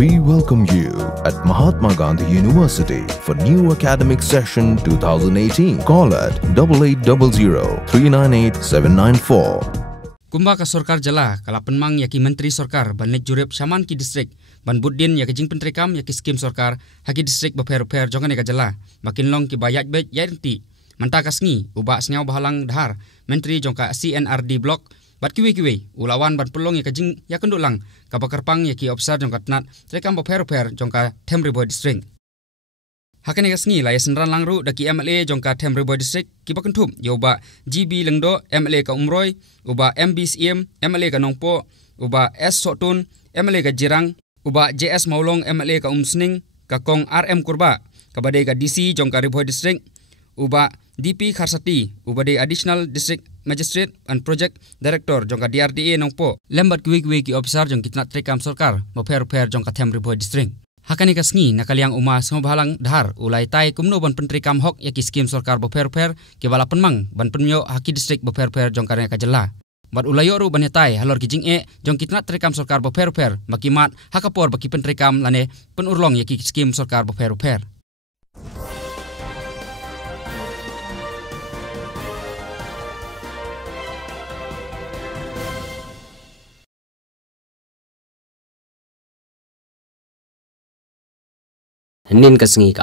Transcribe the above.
We welcome you at Mahatma Gandhi University for new academic session 2018. Call at 8800-398-794. Kumba ka Sorkar jala kala penmang yaki Myntri Sorkar ban nek jurep shaman ki distrik ban buddin yaki jing pentrikam yaki skim Sorkar haki distrik beper-per jongan ka jala makin long ki bayat bet yainti mantaka sngi uba sngau bahalang dhar Myntri jongka C&RD blok bat kiwi-kiwi ulawan ban pelong yaki jing yakendulang ka bakarpang yaki obsar jongka tnat trekam beper-per jongka Bhoi distrik. Hakane kasngi la yasenran langru daki MLA jongka Bhoi distrik ki bakentum yoba GB lengdo MLA ka Umroy uba MBCM MLA ka Nongpo uba S Sotun MLA ka Jirang uba JS Maulong MLA ka Umsning ka Kong RM Kurba ka badai ka DC jongka Bhoi distrik uba DP Kharsati uba de Additional District Magistrate and Project Director jongka DRDA Nongpo lembat kuwi-kuwi ki officer jong kitna trekam Sorkar beper-per jongka Bhoi distrik. Hakani kasngi nakaliang uma semua bahalang dhar ulai tai kumno ban pentrikam hok yaki skim Sorkar beper-per ke bala penmang ban penmyo haki distrik beper-per jongkarnya ka jela. Bat ulayo ru ban tai halor kijing jong kitna trekam Sorkar beper-per makimat hakapor baki pentrikam lane penurlong yaki skim Sorkar beper-per. Nin kasngi ka